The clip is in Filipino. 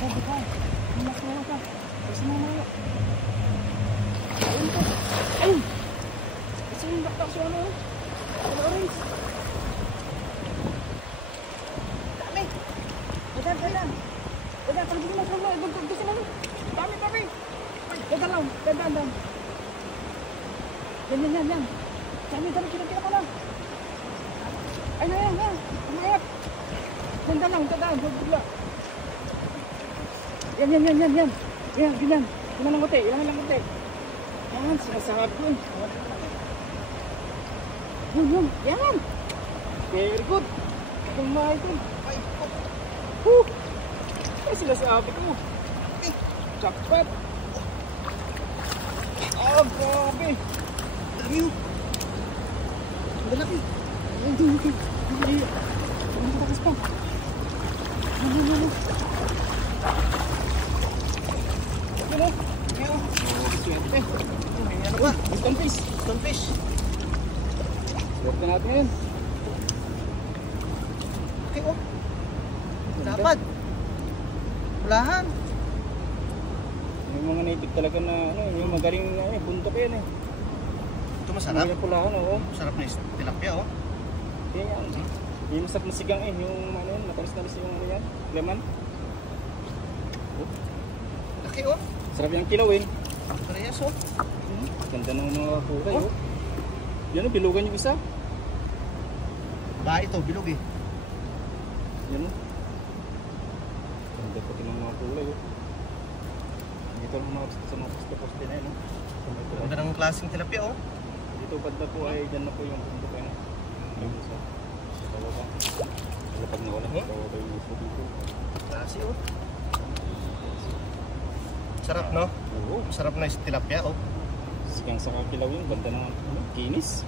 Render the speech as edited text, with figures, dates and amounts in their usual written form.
Sabi ka. Makuha ka. Kasi mo mo. Ayun ka. Ayun. Kasi yung bakta siya ano. Orange. Dami. Dadan. Dadan. Kalau begini mas rumah. Dadan. Dami. Dadan. Yan. Dami. Kira-kira ka na. Ayun. Umayat. Dadan. Bigla. Yan. Yan, ganyan. Ilan lang kote. Yan, sinasabi ko. Yun. Yan. Very good. Kumain ito. Ay, sinasabi ko. Jackpot. Oh, grabe. Dami yun. Malaki. Hindi. Matakas pa. Ano. Swerte. Ano ba? Stonefish. Swerte natin yan. Okay, oh. Dapat. Walahan. Yung mga native talaga na, yung magaling buntok yan eh. Ito masarap. Yung pulahan, oo. Masarap na tilapia, oh. Yan. Yung masarap na sigang yung matalis yung yan, leman. Laki, oh. Sarap yung kilawin. Parehas, oh. Ganda ng mga kulay, oh. Yan, bilugan yung isa. Ba, ito, bilog eh. Yan, oh. Ganda pati ng mga kulay, oh. Dito lang mga sa mga poste na yun, oh. Ganda ng klaseng tilapia, oh. Dito banda po ay, dyan na po yung bundok ay, yung isa. Tawa ka. Lapag na wala. Tawa ka yung isa dito. Klase, oh. Sarap, no? Oo. Masarap na tilapia, oh. Sigang sa kakilaw yung ganda ng kinis.